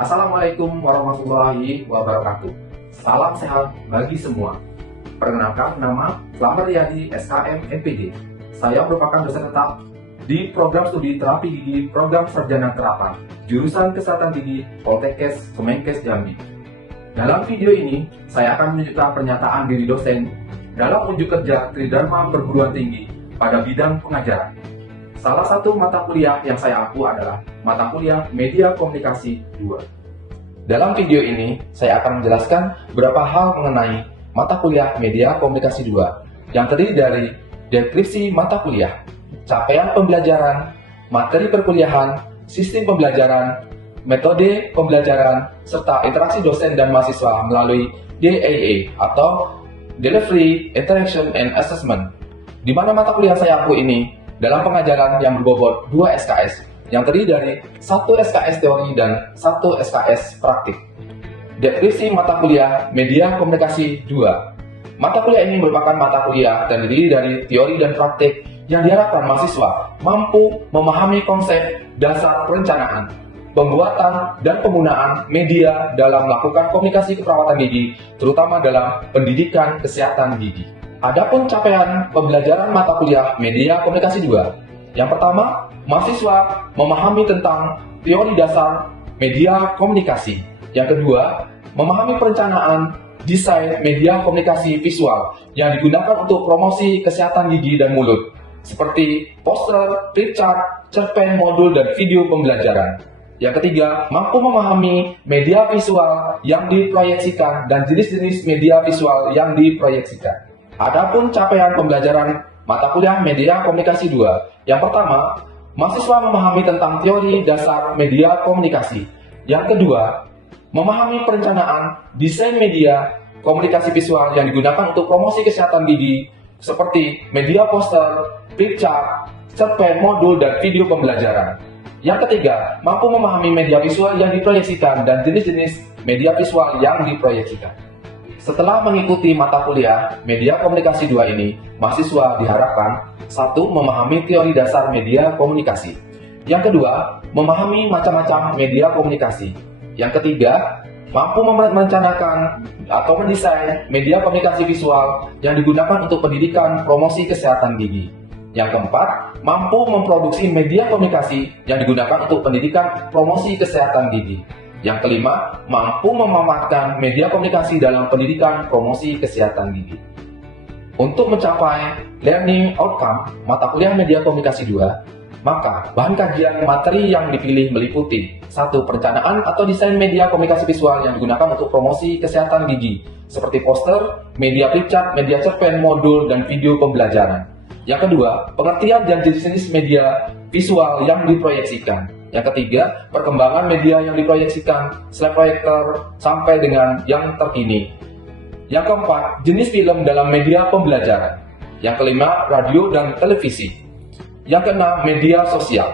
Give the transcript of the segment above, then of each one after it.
Assalamualaikum warahmatullahi wabarakatuh. Salam sehat bagi semua. Perkenalkan, nama Slamet Riyadi, SKM MPD. Saya merupakan dosen tetap di program studi terapi gigi program sarjana terapan jurusan kesehatan gigi Poltekkes Kemenkes Jambi. Dalam video ini, saya akan menunjukkan pernyataan diri dosen dalam unjuk kerja Tridharma Perguruan Tinggi pada bidang pengajaran. Salah satu mata kuliah yang saya ampu adalah mata kuliah Media Komunikasi 2. Dalam video ini, saya akan menjelaskan beberapa hal mengenai mata kuliah Media Komunikasi 2 yang terdiri dari deskripsi mata kuliah, capaian pembelajaran, materi perkuliahan, sistem pembelajaran, metode pembelajaran, serta interaksi dosen dan mahasiswa melalui DAA atau Delivery, Interaction, and Assessment, di mana mata kuliah saya ampu ini dalam pengajaran yang berbobot 2 SKS yang terdiri dari 1 SKS teori dan 1 SKS praktik. Deskripsi mata kuliah Media Komunikasi 2. Mata kuliah ini merupakan mata kuliah dan terdiri dari teori dan praktik yang diharapkan mahasiswa mampu memahami konsep dasar perencanaan, pembuatan, dan penggunaan media dalam melakukan komunikasi keperawatan gigi, terutama dalam pendidikan kesehatan gigi. Adapun capaian pembelajaran mata kuliah Media Komunikasi 2. Yang pertama, mahasiswa memahami tentang teori dasar media komunikasi. Yang kedua, memahami perencanaan desain media komunikasi visual yang digunakan untuk promosi kesehatan gigi dan mulut, seperti poster, flipchart, cerpen, modul, dan video pembelajaran. Yang ketiga, mampu memahami media visual yang diproyeksikan dan jenis-jenis media visual yang diproyeksikan. Adapun capaian pembelajaran mata kuliah Media Komunikasi 2. Yang pertama, mahasiswa memahami tentang teori dasar media komunikasi. Yang kedua, memahami perencanaan desain media komunikasi visual yang digunakan untuk promosi kesehatan gigi, seperti media poster, flipchart, cerpen, modul, dan video pembelajaran. Yang ketiga, mampu memahami media visual yang diproyeksikan dan jenis-jenis media visual yang diproyeksikan. Setelah mengikuti mata kuliah Media Komunikasi 2 ini, mahasiswa diharapkan 1. Memahami teori dasar media komunikasi. Yang kedua, memahami macam-macam media komunikasi. Yang ketiga, mampu merencanakan atau mendesain media komunikasi visual yang digunakan untuk pendidikan promosi kesehatan gigi. Yang keempat, mampu memproduksi media komunikasi yang digunakan untuk pendidikan promosi kesehatan gigi. Yang kelima, mampu memanfaatkan media komunikasi dalam pendidikan promosi kesehatan gigi. Untuk mencapai learning outcome mata kuliah Media Komunikasi 2, maka bahan kajian materi yang dipilih meliputi 1. Perencanaan atau desain media komunikasi visual yang digunakan untuk promosi kesehatan gigi, seperti poster, media flipchart, media cerpen, modul, dan video pembelajaran. Yang kedua, pengertian dan jenis-jenis media visual yang diproyeksikan. Yang ketiga, perkembangan media yang diproyeksikan, slide proyektor, sampai dengan yang terkini. Yang keempat, jenis film dalam media pembelajaran. Yang kelima, radio dan televisi. Yang keenam, media sosial.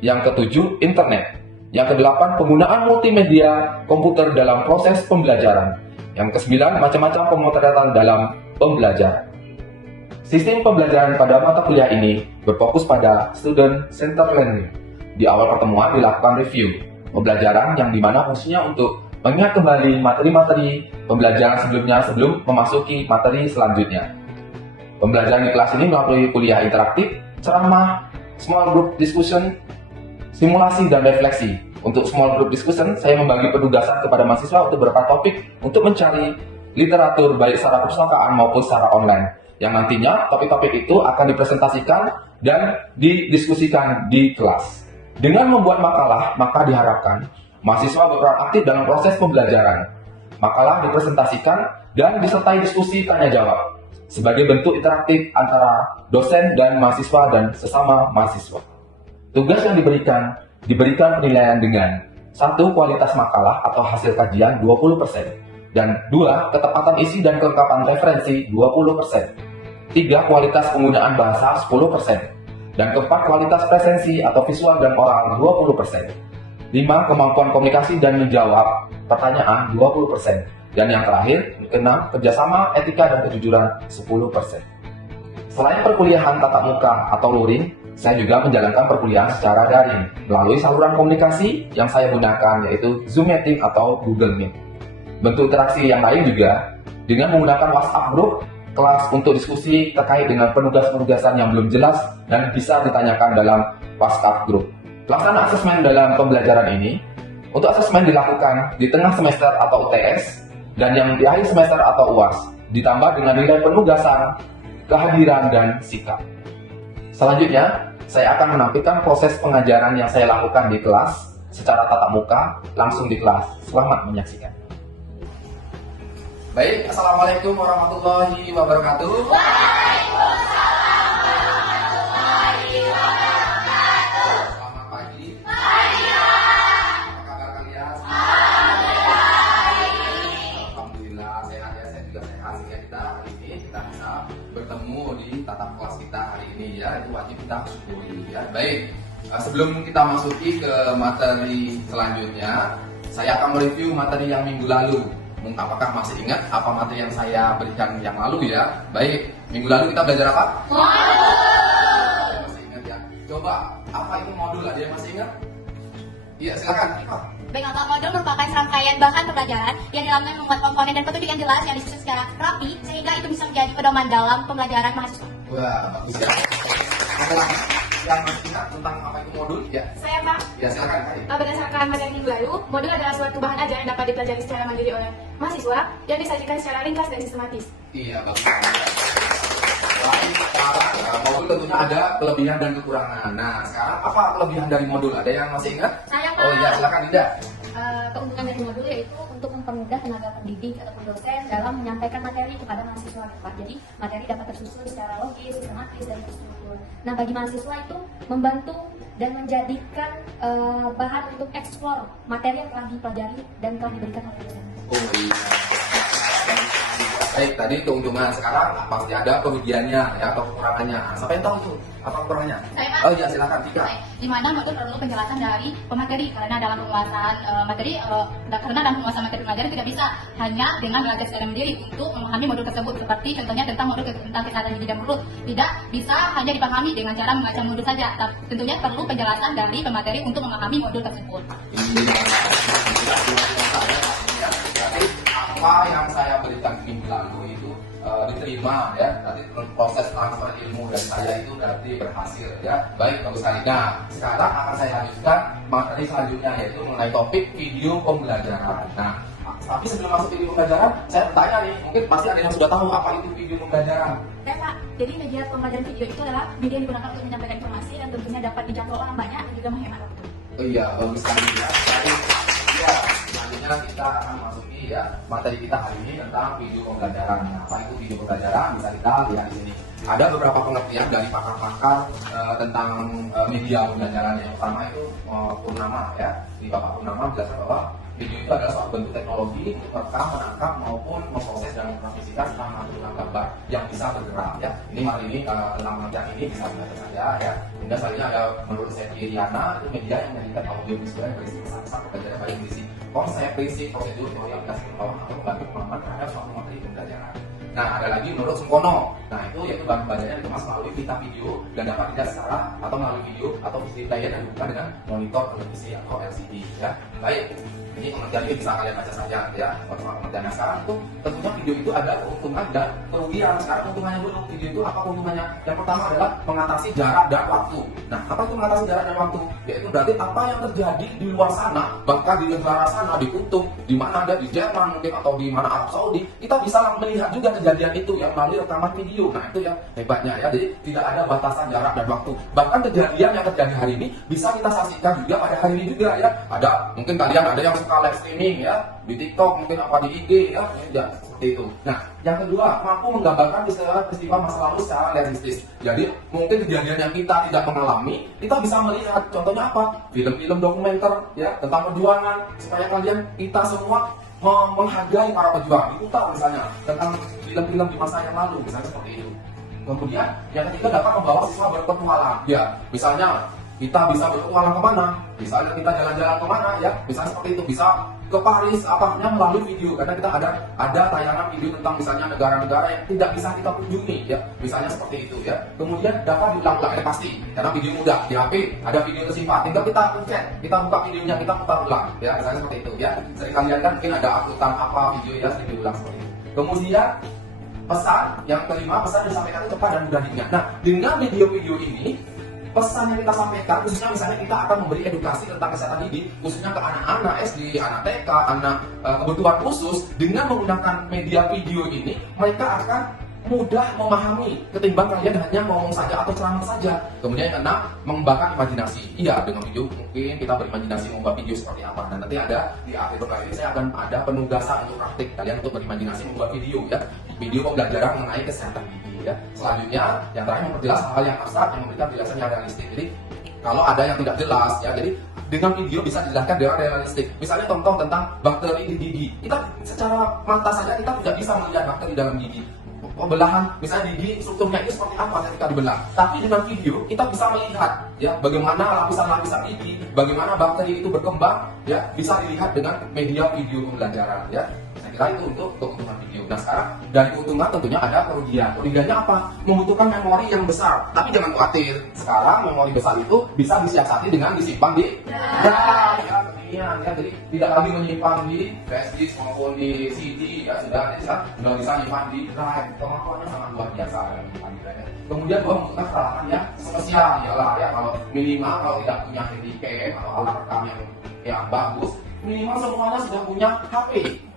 Yang ketujuh, internet. Yang kedelapan, penggunaan multimedia komputer dalam proses pembelajaran. Yang kesembilan, macam-macam pemotretan dalam pembelajaran. Sistem pembelajaran pada mata kuliah ini berfokus pada student-centered learning. Di awal pertemuan dilakukan review pembelajaran yang dimana fungsinya untuk mengingat kembali materi-materi pembelajaran sebelumnya sebelum memasuki materi selanjutnya. Pembelajaran di kelas ini melalui kuliah interaktif, ceramah, small group discussion, simulasi, dan refleksi. Untuk small group discussion, saya membagi penugasan kepada mahasiswa untuk beberapa topik untuk mencari literatur baik secara perpustakaan maupun secara online, yang nantinya topik-topik itu akan dipresentasikan dan didiskusikan di kelas. Dengan membuat makalah, maka diharapkan mahasiswa berperan aktif dalam proses pembelajaran. Makalah dipresentasikan dan disertai diskusi tanya-jawab sebagai bentuk interaktif antara dosen dan mahasiswa dan sesama mahasiswa. Tugas yang diberikan penilaian dengan 1. Kualitas makalah atau hasil kajian 20%, dan 2. Ketepatan isi dan kelengkapan referensi 20%. 3. Kualitas penggunaan bahasa 10%. Dan keempat, kualitas presensi atau visual dan oral 20%. 5. Kemampuan komunikasi dan menjawab pertanyaan 20%. Dan yang terakhir, keenam, kerjasama, etika, dan kejujuran 10%. Selain perkuliahan tatap muka atau luring, Saya juga menjalankan perkuliahan secara daring melalui saluran komunikasi yang saya gunakan, yaitu Zoom Meeting atau Google Meet. Bentuk interaksi yang lain juga dengan menggunakan WhatsApp Group kelas untuk diskusi terkait dengan penugasan yang belum jelas dan bisa ditanyakan dalam WhatsApp Group. Pelaksanaan asesmen dalam pembelajaran ini, untuk asesmen dilakukan di tengah semester atau UTS dan yang di akhir semester atau UAS, ditambah dengan nilai penugasan, kehadiran, dan sikap. Selanjutnya, saya akan menampilkan proses pengajaran yang saya lakukan di kelas secara tatap muka langsung di kelas. Selamat menyaksikan. Baik, Assalamualaikum warahmatullahi wabarakatuh. Waalaikumsalam warahmatullahi wabarakatuh. Selamat pagi. Pagi. Apa kabar kalian? Alhamdulillah sehat ya, saya juga sehat. Sehingga kita hari ini kita bisa bertemu di tatap kelas kita hari ini ya. Itu wajib kita syukuri ya. Baik, sebelum kita masuki ke materi selanjutnya, saya akan mereview materi yang minggu lalu. Apakah masih ingat apa materi yang saya berikan yang lalu ya? Baik, minggu lalu kita belajar apa? Modul. Masih ingat ya? Coba, apa itu modul? Ada yang masih ingat? Iya, silakan. Baik, modul merupakan serangkaian bahan pembelajaran yang dalamnya membuat komponen dan petunjuk yang jelas yang disusun secara rapi sehingga itu bisa menjadi pedoman dalam pembelajaran mahasiswa. Wah, bagus ya. Ada lagi yang masih ingat tentang apa itu modul? Ya. Saya Pak, Ya, silakan. berdasarkan materi minggu lalu, modul adalah suatu bahan ajar yang dapat dipelajari secara mandiri oleh mahasiswa dan disajikan secara ringkas dan sistematis. Iya, bagus. Selain sekarang, modul tentunya ada kelebihan dan kekurangan. Nah, sekarang apa kelebihan dari modul? Ada yang masih ingat? Saya Pak. Oh iya, silakan Dinda. Keuntungan dari modul yaitu untuk mempermudah tenaga pendidik ataupun dosen dalam menyampaikan materi kepada mahasiswa Pak. Jadi materi dapat tersusun secara logis, sistematis, dan terstruktur. Nah, bagi mahasiswa itu membantu dan menjadikan bahan untuk eksplor materi yang telah dipelajari dan telah diberikan oleh dosen. Oh iya. Baik, tadi keuntungan. Sekarang pasti ada kerugiannya ya, atau kekurangannya. Siapa yang tahu tuh apa kekurangannya? Saya, Pak. Oh iya, silakan Tika. Di mana modul perlu penjelasan dari pemateri karena dalam penguasaan materi pelajaran tidak bisa hanya dengan belajar secara mandiri untuk memahami modul tersebut, seperti contohnya tentang modul tentang kesehatan gigi dan mulut tidak bisa hanya dipahami dengan cara membaca modul saja, tapi tentunya perlu penjelasan dari pemateri untuk memahami modul tersebut. Apa yang saya berikan minggu lalu itu diterima ya, nanti proses transfer ilmu dari saya itu berarti berhasil ya. Baik, bagus sekali. Nah, sekarang akan saya lanjutkan materi selanjutnya yaitu mengenai topik video pembelajaran. Nah, tapi sebelum masuk video pembelajaran, saya bertanya nih, mungkin pasti ada yang sudah tahu apa itu video pembelajaran. Ya Pak, jadi media pembelajaran video itu adalah media yang digunakan untuk menyampaikan informasi dan tentunya dapat dijangkau orang banyak dan juga menghemat waktu. Oh iya, bagus sekali ya. Baik, ya, selanjutnya kita akan masuki ya materi kita hari ini tentang video pembelajaran. Nah, apa itu video pembelajaran? Bisa kita lihat di sini. Ada beberapa pengertian dari pakar-pakar tentang media pembelajaran. Yang pertama itu Purnama ya. Di Bapak Purnama menjelaskan bahwa video itu adalah suatu bentuk teknologi untuk merekam, menangkap maupun memproses dan memtransmisikan tentang menghasilkan gambar yang bisa bergerak ya. Ini materi ini tentang pengertian ini bisa belajar saja ya. Kemudian selanjutnya ada menurut saya Iriana itu media yang menjadikan audio visual yang berisi pesan-pesan pembelajaran baik berisi konsep, prinsip, prosedur, teori aplikasi pengetahuan atau membantu pemahaman terhadap suatu materi pembelajaran. Nah, ada lagi menurut Sungkono. Nah, itu yaitu bahan pembelajaran dikemas melalui pita video dan dapat dilihat secara atau melalui video atau VCD player yang dibuka dengan monitor televisi atau LCD ya. Baik. Ini pengertian ini bisa kalian baca saja ya. Pengertiannya sekarang itu tentunya video itu ada keuntungan dan kerugian. Sekarang keuntungannya dulu, video itu apa keuntungannya? Yang pertama adalah mengatasi jarak dan waktu. Nah, apa itu mengatasi jarak dan waktu? Yaitu berarti apa yang terjadi di luar sana, bahkan di negara sana, di kutub, di mana ada di Jerman mungkin atau di mana Arab Saudi, kita bisa melihat juga kejadian itu yang melalui rekaman video. Nah, itu yang hebatnya ya. Jadi tidak ada batasan jarak dan waktu. Bahkan kejadian yang terjadi hari ini bisa kita saksikan juga pada hari ini juga ya. Ada mungkin kalian ada yang suka live streaming ya di TikTok mungkin apa di IG ya seperti itu. Nah, yang kedua mampu menggambarkan peristiwa masa lalu secara realistis. Jadi mungkin kejadian yang kita tidak mengalami, kita bisa melihat contohnya apa? Film-film dokumenter ya tentang perjuangan supaya kita semua menghargai para pejuang. Itu tahu misalnya tentang film-film di masa yang lalu misalnya seperti itu. Kemudian yang ketiga dapat membawa siswa berpetualang. Ya, misalnya kita bisa berpetualang kemana? Misalnya kita jalan-jalan kemana ya? Misalnya seperti itu, bisa ke ke Paris apa namanya melalui video, karena kita ada tayangan video tentang misalnya negara-negara yang tidak bisa kita kunjungi ya, misalnya seperti itu ya. Kemudian dapat diulang-ulang pasti karena video mudah di HP ada video tersimpan, tinggal kita pencet, kita buka videonya, kita putar ulang ya, misalnya seperti itu ya. Sering kalian kan mungkin ada angkutan apa video ya diulang seperti itu. Kemudian pesan yang kelima, pesan disampaikan itu cepat dan mudah diingat. Nah, dengan video-video ini pesan yang kita sampaikan, khususnya misalnya kita akan memberi edukasi tentang kesehatan gigi, khususnya ke anak-anak SD, anak TK, anak kebutuhan khusus. Dengan menggunakan media video ini, mereka akan mudah memahami ketimbang kalian hanya ngomong saja atau ceramah saja. Kemudian yang keenam, mengembangkan imajinasi. Iya, dengan video mungkin kita berimajinasi membuat video seperti apa. Dan nanti ada di akhir program ini saya akan ada penugasan untuk praktik kalian untuk berimajinasi membuat video ya, video pembelajaran mengenai kesehatan gigi ya. Selanjutnya yang terakhir memperjelas hal yang abstrak yang memberikan penjelasan yang realistis. Jadi kalau ada yang tidak jelas ya, jadi dengan video bisa dijelaskan dengan realistik. Misalnya contoh tentang bakteri di gigi, kita secara mata saja kita tidak bisa melihat bakteri dalam gigi. Pembelahan misalnya gigi strukturnya ini seperti apa ketika dibelah, tapi dengan video kita bisa melihat ya bagaimana lapisan-lapisan gigi, bagaimana bakteri itu berkembang ya, bisa dilihat dengan media video pembelajaran ya. Saya kira itu untuk keuntungan video. Nah sekarang dari keuntungan tentunya ada kerugian. Kerugiannya apa? Membutuhkan memori yang besar, tapi jangan khawatir, sekarang memori besar itu bisa disiasati dengan disimpan di drive ya, kekinian ya. Jadi tidak lagi menyimpan di flash disk maupun di CD ya, sudah bisa menyimpan di drive. Kemampuannya sangat luar biasa ya, menyimpan di drive. Kemudian bahwa membutuhkan peralatan yang spesial ialah ya, kalau minimal kalau tidak punya handycam atau alat rekam yang bagus, minimal semuanya sudah punya HP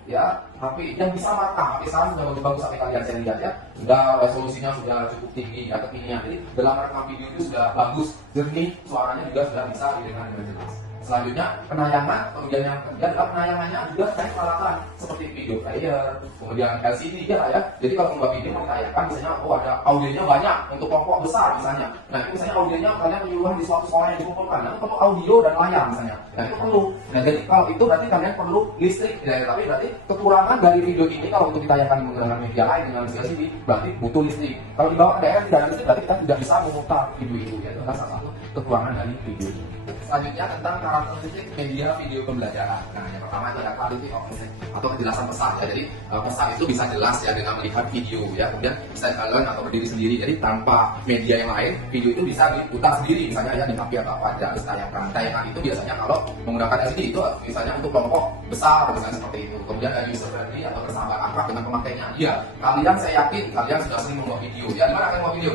ya, HP yang bisa merekam. HP sekarang sudah bagus-bagus sampai kalian saya lihat ya, sudah resolusinya sudah cukup tinggi ya, kekinian. Jadi dalam merekam video itu sudah bagus, jernih, suaranya juga sudah bisa didengar dengan jelas. Selanjutnya penayangan, kemudian yang ketiga adalah penayangannya juga dari peralatan seperti video player, kemudian LCD ya. Jadi kalau membuat video menayangkan misalnya ada audionya banyak untuk kelompok besar misalnya. Nah itu misalnya audionya kalian penyuluhan di suatu sekolah yang dikumpulkan, nah itu perlu audio dan layar misalnya. Nah itu perlu. Nah jadi kalau itu berarti kalian perlu listrik ya, tapi berarti kekurangan dari video ini kalau untuk ditayangkan menggunakan media lain dengan LCD berarti butuh listrik. Kalau di bawah daerah tidak ada listrik berarti kita tidak bisa memutar video itu ya, itu adalah salah satu kekurangan dari video ini. Selanjutnya tentang karakteristik media video pembelajaran. Nah, yang pertama itu ada quality of message atau kejelasan pesan ya. Jadi pesan itu bisa jelas ya dengan melihat video ya. Kemudian bisa alone atau berdiri sendiri. Jadi tanpa media yang lain, video itu bisa diputar sendiri misalnya ya di HP atau apa aja ditayangkan. Tayangan itu biasanya kalau menggunakan LCD itu misalnya untuk kelompok besar misalnya seperti itu. Kemudian ada user friendly atau bersahabat akrab dengan pemakainya. Iya, kalian saya yakin kalian sudah sering membuat video. Ya, di mana kalian membuat video?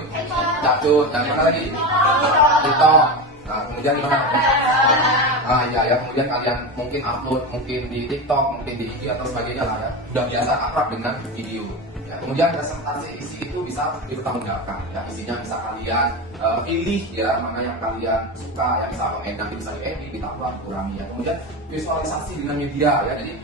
Jatuh, dan mana lagi? TikTok. Nah, kemudian gimana? Ya, kemudian kalian mungkin upload mungkin di TikTok, mungkin di IG atau sebagainya lah ya. Sudah biasa akrab dengan video. Ya, kemudian presentasi isi itu bisa dipertanggungjawabkan. Ya, isinya bisa kalian pilih ya mana yang kalian suka ya, bisa nanti bisa diedit, ditambah, dikurangi ya. Kemudian visualisasi dengan media ya. Jadi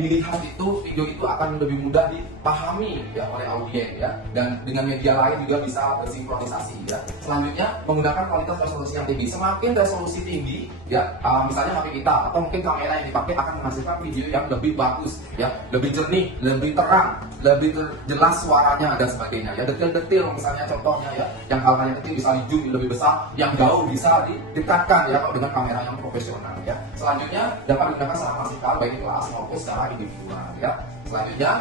dilihat itu video itu akan lebih mudah dipahami ya oleh audiens ya, dan dengan media lain juga bisa bersinkronisasi ya. Selanjutnya menggunakan kualitas resolusi yang tinggi. Semakin resolusi tinggi ya, misalnya HP kita atau mungkin kamera yang dipakai akan menghasilkan video yang lebih bagus ya, lebih jernih, lebih terang, lebih jelas suaranya dan sebagainya ya. Detail-detail misalnya contohnya ya, yang hal-hal yang kecil bisa di zoom lebih besar, yang jauh bisa didekatkan ya kalau dengan kamera yang profesional ya. Selanjutnya dapat digunakan secara masikal baik di kelas maupun secara individual ya. Selanjutnya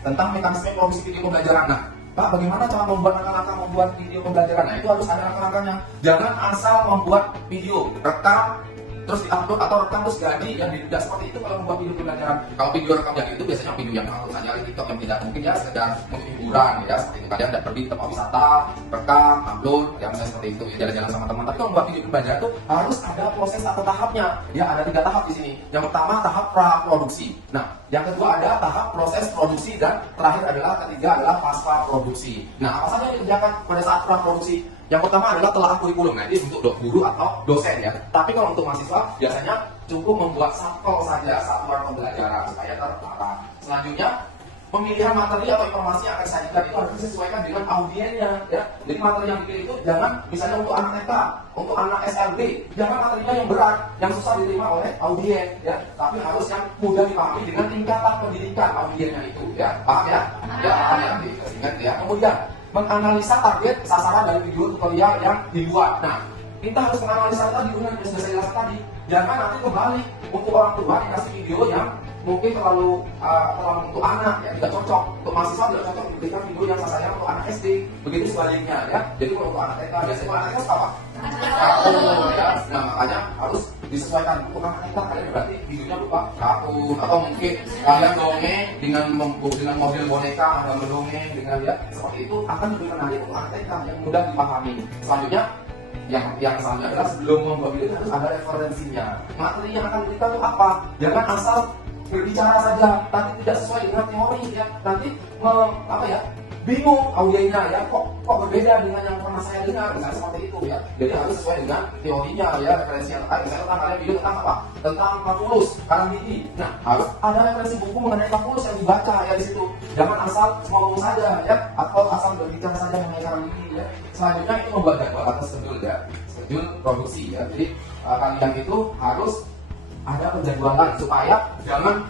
tentang mekanisme produksi video pembelajaran. Nah, Pak, bagaimana cara membuat langkah-langkah membuat video pembelajaran? Nah, itu harus ada langkah-langkahnya. Jangan asal membuat video, rekam terus diupload atau rekam terus jadi yang tidak seperti itu kalau membuat video pembelajaran. Kalau video rekam jadi itu biasanya video yang langsung saja di TikTok yang tidak mungkin ya sekedar untuk hiburan ya, seperti itu. Kalian tidak pergi ke tempat wisata, rekam, upload, ya misalnya seperti itu ya, jalan-jalan sama teman. Tapi kalau membuat video pembelajaran itu harus ada proses atau tahapnya. Ya, ada 3 tahap di sini. Yang pertama tahap praproduksi. Nah, yang kedua ada tahap proses produksi dan terakhir adalah ketiga adalah pasca produksi. Nah, apa saja yang dikerjakan pada saat praproduksi? Yang pertama adalah telah kurikulum. Nah, ini untuk guru atau dosen ya. Tapi kalau untuk mahasiswa biasanya cukup membuat sampel saja, satuan pembelajaran supaya tertata. Selanjutnya pemilihan materi atau informasi yang akan disajikan itu harus disesuaikan dengan audiensnya ya. Jadi materi yang dipilih itu jangan misalnya untuk anak TK, untuk anak SLB, jangan materinya yang berat, yang susah diterima oleh audiens ya. Tapi harus yang mudah dipahami dengan tingkatan pendidikan audiensnya itu ya. Paham ya? Ya, paham ya. Ingat ya. Kemudian menganalisa target sasaran dari video tutorial yang dibuat. Nah, kita harus menganalisa tadi dengan yang sudah saya jelaskan tadi. Jangan nanti kembali untuk orang tua dikasih video yang mungkin terlalu untuk anak yang tidak cocok, untuk mahasiswa tidak cocok diberikan video yang sayang untuk anak SD. Begitu sebaliknya ya. Jadi kalau untuk anak TK biasanya anak TK apa? Kartun ya. Nah makanya harus disesuaikan untuk anak TK. Kalian berarti videonya lupa kartun atau mungkin kalian dongeng dengan mobil boneka, ada mendongeng dengan ya seperti itu akan lebih menarik untuk anak TK yang mudah dipahami. Selanjutnya yang selanjutnya adalah sebelum membuat video harus ada referensinya. Materi yang akan diberikan itu apa? Jangan asal berbicara saja, tapi tidak sesuai dengan teori ya. Nanti bingung audiennya ya, kok berbeda dengan yang pernah saya dengar, misalnya seperti itu ya. Jadi harus sesuai dengan teorinya ya, referensi yang terkait. Misalnya kalian video tentang apa? Tentang kalkulus, karang gigi. Nah, harus ada referensi buku mengenai kalkulus yang dibaca ya di situ. Jangan asal ngomong saja ya, atau asal berbicara saja mengenai karang gigi ya. Selanjutnya itu membuat jadwal atau schedule ya, schedule produksi ya. Jadi kalian itu harus ada penjadwalan supaya jangan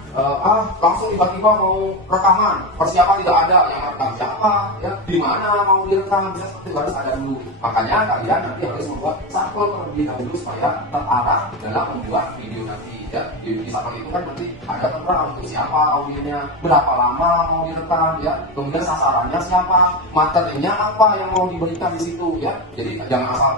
langsung tiba-tiba mau rekaman, persiapan tidak ada, yang rekam siapa ya, di mana mau direkam, bisa seperti itu harus ada dulu. Makanya kalian nanti harus membuat sampel terlebih dahulu supaya terarah dalam membuat video nanti ya. Di sampel itu kan nanti ada tertera untuk siapa audiennya, berapa lama mau direkam ya, kemudian sasarannya siapa, materinya apa yang mau diberikan di situ ya. Jadi jangan asal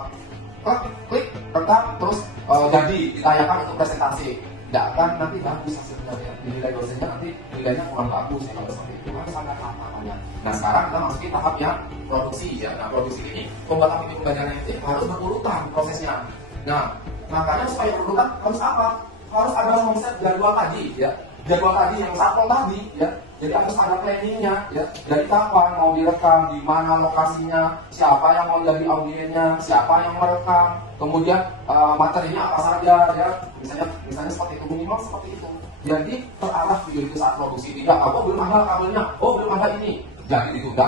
klik rekam terus jadi ditayangkan untuk presentasi, tidak akan nanti bagus hasilnya ya. Nilai dosennya nanti nilainya kurang bagus ya kalau seperti itu. Harus ada tahapannya. Nah sekarang kita masukin tahap yang produksi ya. Nah produksi ini pembuatan video pembelajaran itu harus berurutan prosesnya. Nah makanya supaya berurutan harus apa? Harus ada konsep jadwal tadi ya. Jadwal tadi yang sampel tadi ya. Jadi harus ada planningnya ya. Dari kapan mau direkam, di mana lokasinya, siapa yang mau jadi audiennya, siapa yang merekam, kemudian materinya apa saja ya. Misalnya seperti itu, minimal seperti itu. Jadi terarah video itu saat produksi. Tidak, belum ada kabelnya, belum ada ini. Jadi ditunda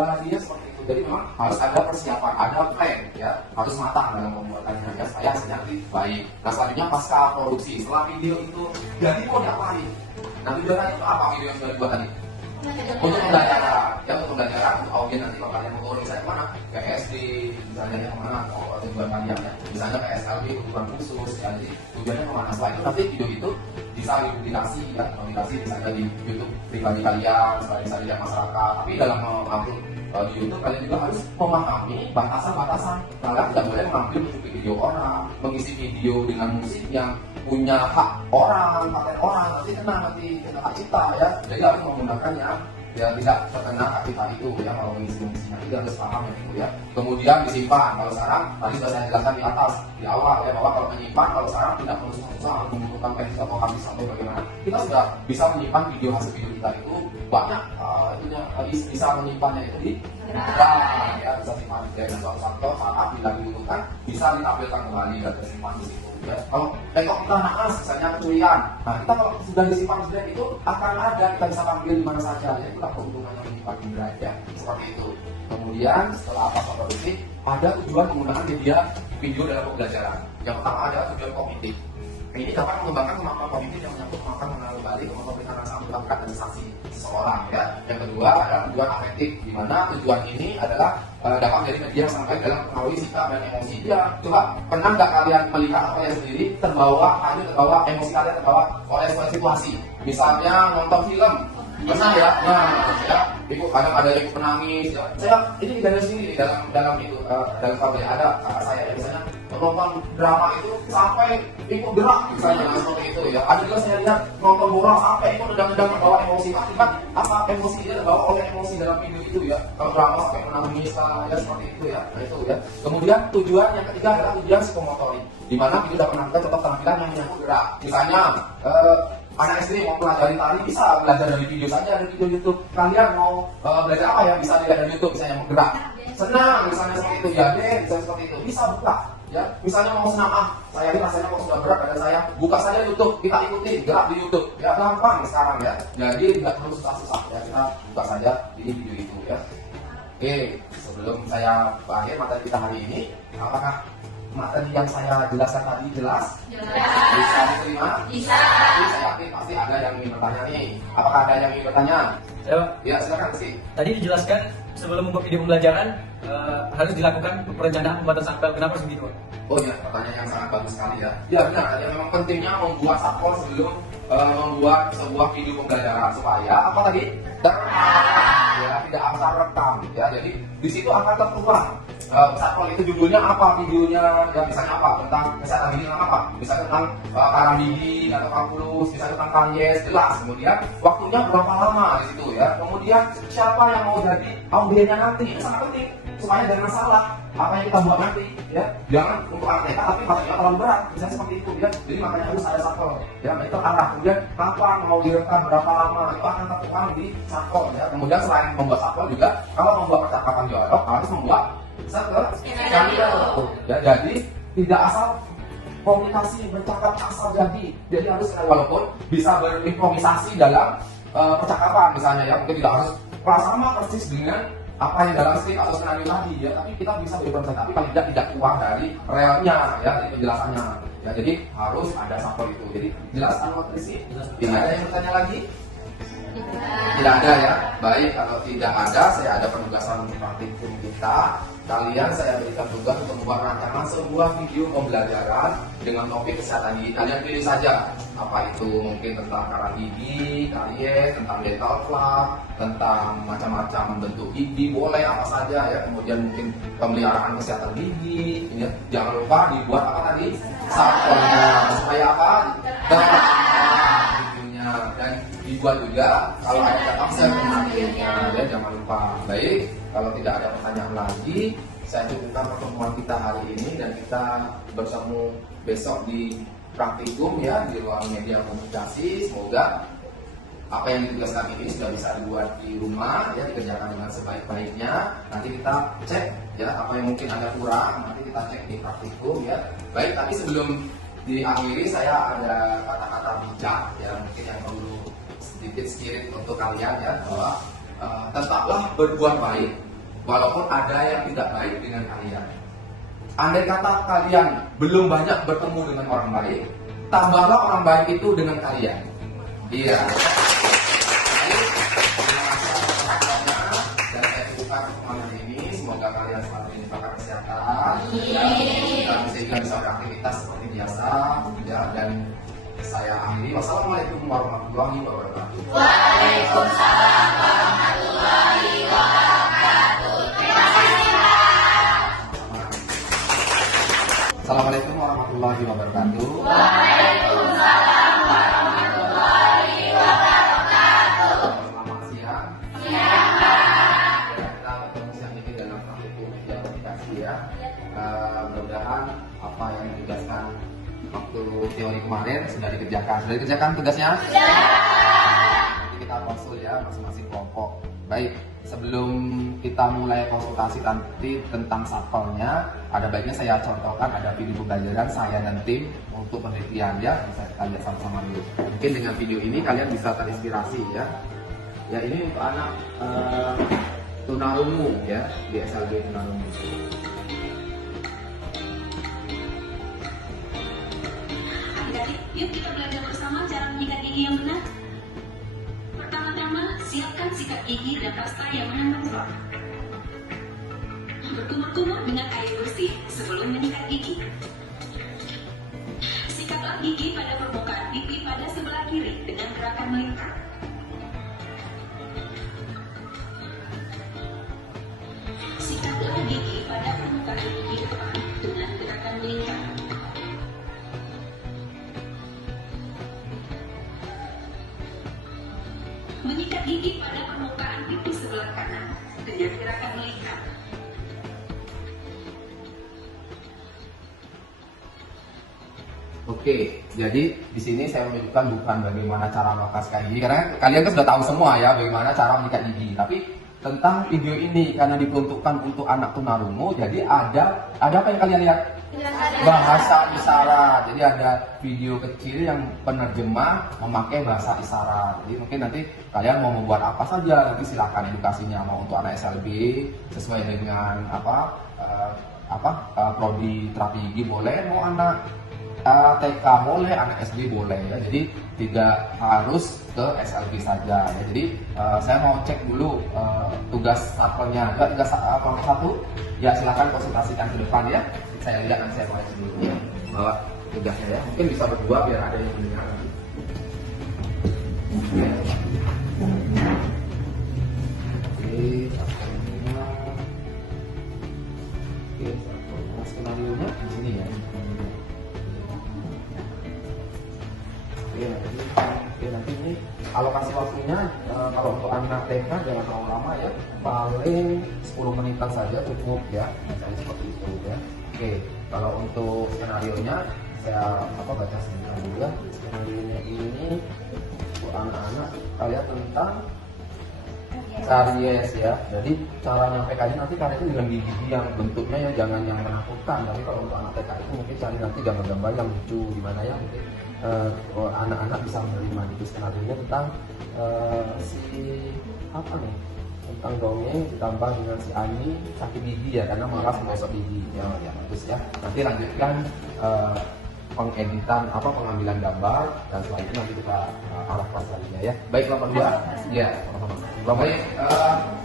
lagi ya seperti itu. Jadi memang harus ada persiapan, ada plan ya. Harus matang dalam pembuatannya ya supaya hasilnya nanti baik. Nah selanjutnya pasca produksi, setelah video itu jadi mau diapain? Nah tujuannya itu apa video yang sudah dibuat tadi? Untuk pembelajaran, ya untuk pembelajaran, untuk audien nanti kalau kalian mau turun misalnya kemana? Ke SD, misalnya yang mana? Kalau tujuan kalian ya, misalnya ke SLB, kebutuhan khusus ya, jadi tujuannya kemana? Setelah itu nanti video itu bisa dipublikasi ya, publikasi misalnya di YouTube pribadi kalian, bisa dilihat masyarakat. Tapi dalam mengupload di YouTube kalian juga harus memahami batasan-batasan. Kalian tidak boleh mengambil video orang, mengisi video dengan musik yang punya hak orang, paten orang, nanti kena hak cipta ya. Jadi harus menggunakannya ya tidak terkena hak cipta itu ya kalau mengisi-mengisinya itu harus paham ya itu ya. Kemudian disimpan. Kalau sekarang tadi sudah saya jelaskan di atas di awal ya bahwa kalau menyimpan kalau sekarang tidak perlu susah membutuhkan pensil atau habis atau bagaimana, kita sudah bisa menyimpan video hasil video kita itu banyak bisa menyimpannya itu di drive ya, bisa simpan dan suatu saat bila dibutuhkan bisa ditampilkan kembali dan tersimpan di situ. Ya. Kalau rekor kita naas, misalnya kecurian, nah kita kalau sudah disimpan di drive itu akan ada, kita bisa panggil di mana saja. Ya itulah keuntungannya menyimpan di drive ya, seperti itu. Kemudian setelah apa produksi, ada tujuan penggunaan media video dalam pembelajaran. Yang pertama ada tujuan kognitif. Ini dapat mengembangkan kemampuan kognitif yang menyangkut kemampuan mengenali balik kemampuan pemeriksaan rasa dalam kaderisasi seseorang ya. Yang kedua adalah tujuan afektif, di mana tujuan ini adalah dapat menjadi media yang sampai dalam pengaruhi sikap dan emosi. Ya, coba pernah nggak kalian melihat apa yang sendiri terbawa emosi kalian terbawa oleh suatu situasi. Misalnya nonton film, pernah ya? Nah, ya, ibu kadang ada yang menangis. Ya. Saya ini tidak ada sendiri dalam itu dalam saya ada saya misalnya nonton drama itu sampai ikut gerak misalnya seperti itu ya. Ada juga saya lihat nonton bola sampai ikut sedang terbawa emosi. Kan apa emosi dia terbawa oleh emosi dalam video itu ya. Kalau drama sampai menangis ya seperti itu ya. Nah itu ya. Kemudian tujuan yang ketiga adalah tujuan psikomotorik, di mana kita dapat menampilkan contoh tampilan yang menyangkut gerak. Misalnya anak SD mau pelajari tari bisa belajar dari video saja, dari video YouTube. Kalian mau belajar apa ya bisa dilihat dari YouTube, misalnya mau gerak senang misalnya seperti itu ya deh, misalnya seperti itu bisa buka ya. Misalnya mau senam saya ini rasanya kok sudah berat pada saya, buka saja YouTube, kita ikuti gerak di YouTube ya, gampang sekarang ya. Jadi tidak perlu susah-susah ya, kita buka saja di video itu ya. Oke, sebelum saya akhir materi kita hari ini, apakah materi yang saya jelaskan tadi jelas? Bisa diterima? Bisa. Tapi saya yakin pasti ada yang ingin bertanya nih. Apakah ada yang ingin bertanya? Ya silakan sih. Tadi dijelaskan sebelum membuat video pembelajaran harus dilakukan perencanaan pembuatan sampel. Kenapa begitu? Oh ya, pertanyaan yang sangat bagus sekali ya. Ya benar, ya memang pentingnya membuat satpol sebelum membuat sebuah video pembelajaran supaya apa tadi? Ya, tidak asal rekam ya. Jadi di situ akan tertuang satpol itu judulnya apa, videonya, ya misalnya apa tentang kesehatan gigi tentang apa, bisa tentang karang gigi atau kalkulus, bisa tentang karies, jelas. Kemudian waktunya berapa lama di situ ya. Kemudian siapa yang mau jadi audionya nanti, itu sangat penting supaya jangan salah apa yang kita buat nanti ya. Jangan untuk anak TK tapi materinya terlalu berat, misalnya seperti itu ya. Jadi makanya harus ada satpol ya. Nah, itu arah. Kemudian kapan mau direkam, berapa lama, itu akan tertuang di satpol ya. Kemudian selain membuat satpol juga, kalau membuat percakapan dialog harus membuat skenario ya. Jadi tidak asal komunikasi bercakap asal jadi harus walaupun bisa berimprovisasi dalam percakapan misalnya ya, mungkin tidak harus sama persis dengan apa yang dalam skrip atau skenario tadi ya, tapi kita bisa berimprovisasi, tapi paling tidak keluar dari realnya ya, dari penjelasannya ya. Jadi harus ada sampel itu. Jadi jelas nutrisi. Tidak ada yang bertanya lagi? Tidak ada ya. Baik, kalau tidak ada, saya ada penugasan praktikum kita. Kalian saya berikan tugas untuk membuat rancangan sebuah video pembelajaran dengan topik kesehatan gigi. Kalian pilih saja apa itu, mungkin tentang karang gigi, karies, tentang dental flap, tentang macam-macam bentuk gigi, boleh apa saja ya. Kemudian mungkin pemeliharaan kesehatan gigi. Ya. Jangan lupa dibuat apa tadi? Satpolnya supaya apa? Videonya dan dibuat juga kalau ada absen materinya ya, jangan lupa. Baik, kalau tidak ada pertanyaan lagi, saya cukupkan pertemuan kita hari ini dan kita bersama besok di praktikum ya, di ruang media komunikasi. Semoga apa yang ditugaskan ini sudah bisa dibuat di rumah ya, dikerjakan dengan sebaik-baiknya. Nanti kita cek ya apa yang mungkin ada kurang, nanti kita cek di praktikum ya. Baik, tapi sebelum diakhiri saya ada kata-kata bijak ya, mungkin yang perlu sedikit spirit untuk kalian ya, bahwa tetaplah berbuat baik walaupun ada yang tidak baik dengan kalian. Andai kata kalian belum banyak bertemu dengan orang baik, tambahlah orang baik itu dengan kalian. Iya. Dan saya cukupkan pertemuan ini. Semoga kalian selalu diberikan kesehatan dan sehingga bisa beraktivitas seperti biasa ya. Dan saya akhiri. Wassalamualaikum warahmatullahi wabarakatuh. Waalaikumsalam warahmatullahi wabarakatuh. Terima kasih, Pak. Assalamualaikum warahmatullahi wabarakatuh. Waalaikumsalam warahmatullahi wabarakatuh. Selamat siang. Siang, Pak. Kita ketemu siang ini dalam praktikum media komunikasi ya. Mudah-mudahan apa yang ditugaskan waktu teori kemarin sudah dikerjakan. Sudah dikerjakan tugasnya? Sudah. Nanti kita konsul ya masing-masing kelompok. Baik, sebelum kita mulai konsultasi nanti tentang satpolnya, ada baiknya saya contohkan ada video pembelajaran saya dan tim untuk penelitian ya. Bisa kita lihat sama-sama dulu. Mungkin dengan video ini kalian bisa terinspirasi ya. Ya ini untuk anak tunarungu ya, di SLB tunarungu. Adik-adik, yuk kita belajar bersama cara menyikat gigi yang benar. Pertama-tama, siapkan sikat gigi dan pasta yang mengandung flor. Berkumur-kumur dengan air bersih sebelum menyikat gigi. Sikatlah gigi pada permukaan pipi pada sebelah kiri dengan gerakan melingkar. Sikatlah gigi pada permukaan gigi depan dengan gerakan melingkar. Menyikat gigi pada permukaan pipi sebelah kanan dengan gerakan melingkar. Oke, jadi di sini saya menunjukkan bukan bagaimana cara melekaskan gigi, karena kalian kan sudah tahu semua ya bagaimana cara menyikat gigi. Tapi tentang video ini karena diperuntukkan untuk anak tunarungu, jadi ada apa yang kalian lihat? Bahasa isyarat. Jadi ada video kecil yang penerjemah memakai bahasa isyarat. Jadi mungkin nanti kalian mau membuat apa saja, nanti silakan edukasinya, mau untuk anak SLB sesuai dengan prodi terapi gigi boleh, mau anak TK boleh, anak SD boleh ya. Jadi tidak harus ke SLB saja ya. Jadi saya mau cek dulu tugas satpolnya. Tugas kelompok 1 ya, silakan konsultasikan ke depan ya. saya lihat nanti saya koreksi dulu ya. Bawa tugasnya ya. Mungkin bisa berdua biar ada yang mendengar nanti. Oke. Oke, skenario-nya di sini ya. Oke, nanti ini alokasi waktunya kalau untuk anak TK jangan terlalu lama ya, paling 10 menitan saja cukup ya, misalnya seperti itu ya. Oke, kalau untuk skenario nya saya baca sebentar dulu ya. Skenario nya ini untuk anak-anak kalian tentang karies ya. Jadi cara nyampaikannya nanti karyanya dengan gigi yang bentuknya ya jangan yang menakutkan. Tapi kalau untuk anak TK itu mungkin cari nanti gambar-gambar yang lucu gimana ya, mungkin anak-anak bisa menerima itu. Skenario-nya tentang tentang dongeng ditambah dengan si Ani sakit gigi ya karena malas menggosok gigi ya bagus ya. Nanti lanjutkan pengeditan pengambilan gambar dan setelah itu nanti kita arahkan selanjutnya ya. Baik, 82 ya sama-sama. Baik,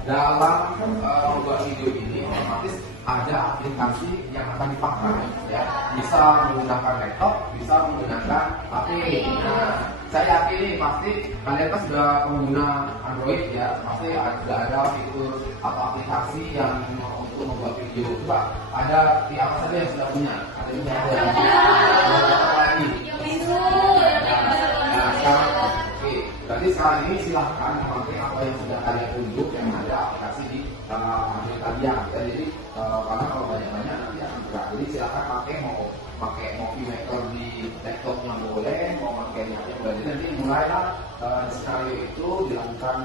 dalam membuat video ini otomatis ada aplikasi yang akan dipakai ya. Bisa menggunakan laptop, bisa menggunakan HP. Nah, saya yakin pasti kalian kan sudah pengguna Android ya, pasti sudah ada fitur atau aplikasi yang untuk membuat video. Coba ada di apa saja yang sudah punya? Ada yang punya apa lagi? Nah, sekarang oke. Berarti sekarang ini silahkan memakai apa yang sudah kalian tunjuk yang ada aplikasi di Android kalian. Ya, jadi karena kalau banyak-banyak nanti akan berat. Jadi silahkan pakai Movie Maker di laptopnya boleh, mau pakai yang boleh. Nanti mulailah skenario itu dilakukan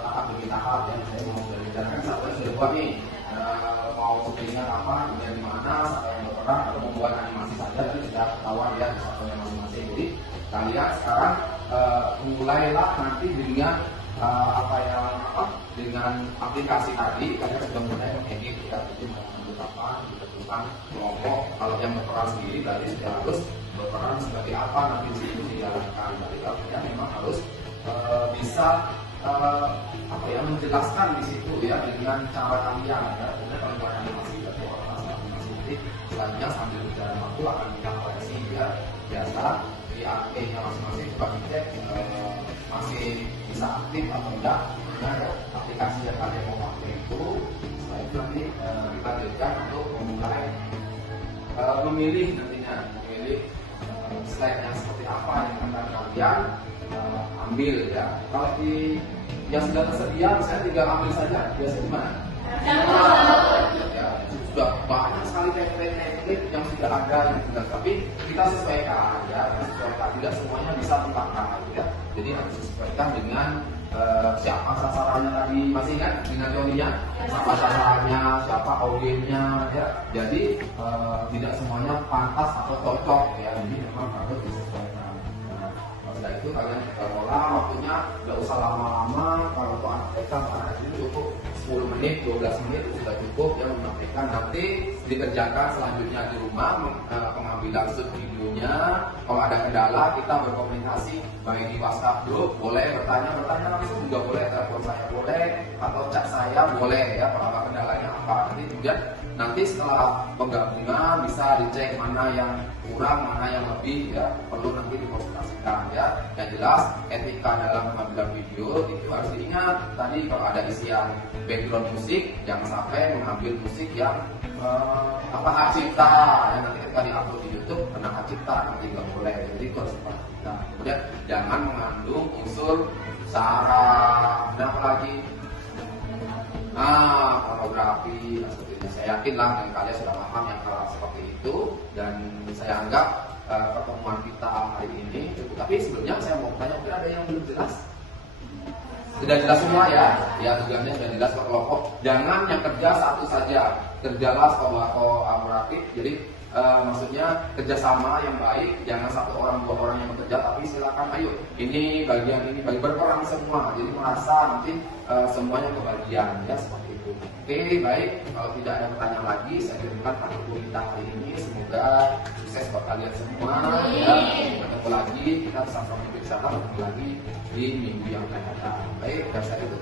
tahap demi tahap ya. Saya mau menjalankan satu yang sudah buat nih. Mau syutingnya apa, dari mana, siapa yang berperan atau membuat animasi saja itu sudah ketahuan ya satunya masing-masing. Jadi kalian sekarang mulailah nanti dengan dengan aplikasi tadi kalian sudah mulai mengedit ya, jadi mengambil apa, ditentukan kelompok. Kalau yang berperan sendiri berarti sudah harus berperan sebagai apa nanti itu dijalankan. Jadi kalian memang harus bisa menjelaskan di situ ya dengan cara kalian ya. Kemudian kalau buat animasi berarti orang animasi selanjutnya sambil berjalan waktu akan kita koreksi ya, biasa di AP-nya masing-masing juga dicek masih bisa aktif atau enggak dengan aplikasi yang kalian mau pakai itu. Setelah itu nanti kita jadikan untuk memulai memilih slide-nya seperti apa yang akan kalian ambil ya. Kalau yang sudah tersedia misalnya tinggal ambil saja, biasa gimana? Ya, sudah banyak sekali template yang sudah ada yang sudah, tapi kita sesuaikan ya, tidak semuanya bisa dipakai ya. Jadi harus disesuaikan dengan siapa sasarannya tadi, masih ingat dengan teorinya? Siapa sasarannya, siapa audiennya ya. Jadi tidak semuanya pantas atau cocok ya, jadi memang harus disesuaikan. Setelah itu kalian olah waktunya, nggak usah lama-lama. Kalau untuk anak TK ini cukup 10 menit, 12 menit itu sudah cukup ya mempraktikkan. Nanti dikerjakan selanjutnya di rumah pengambilan shoot videonya. Kalau ada kendala kita berkomunikasi baik di WhatsApp group, boleh bertanya langsung juga boleh, telepon saya boleh, atau chat saya boleh ya. Kalau ada kendalanya apa nanti kemudian setelah penggabungan bisa dicek mana yang kurang, mana yang lebih ya, perlu nanti dikonsultasikan ya. Yang jelas etika dalam pengambilan video itu harus diingat. Tadi kalau ada isian background musik, jangan sampai mengambil musik yang hak cipta ya, nanti ketika diupload di YouTube kena hak cipta, nanti nggak boleh. Jadi itu harus diperhatikan. Kemudian jangan mengandung unsur sara dan apalagi pornografi dan sebagainya. Saya yakin lah dengan kalian sudah paham yang hal seperti itu, dan saya anggap pertemuan kita hari ini cukup. Tapi sebelumnya saya mau tanya, mungkin ada yang belum jelas? Sudah jelas semua ya? Ya, tugasnya sudah jelas ke kelompok. Jangan yang kerja satu saja, kerjalah kolaboratif. Jadi maksudnya kerjasama yang baik, jangan satu orang dua orang yang bekerja, tapi silakan ayo ini bagian ini bagi berperan semua. Jadi merasa nanti semuanya kebagian ya, seperti itu. Oke, baik. Kalau tidak ada pertanyaan lagi, saya kirimkan paket kita hari ini. Semoga sukses buat kalian semua. Ya, ketemu lagi, kita sama-sama berbicara, ketemu lagi di minggu yang akan datang. Baik, dan saya itu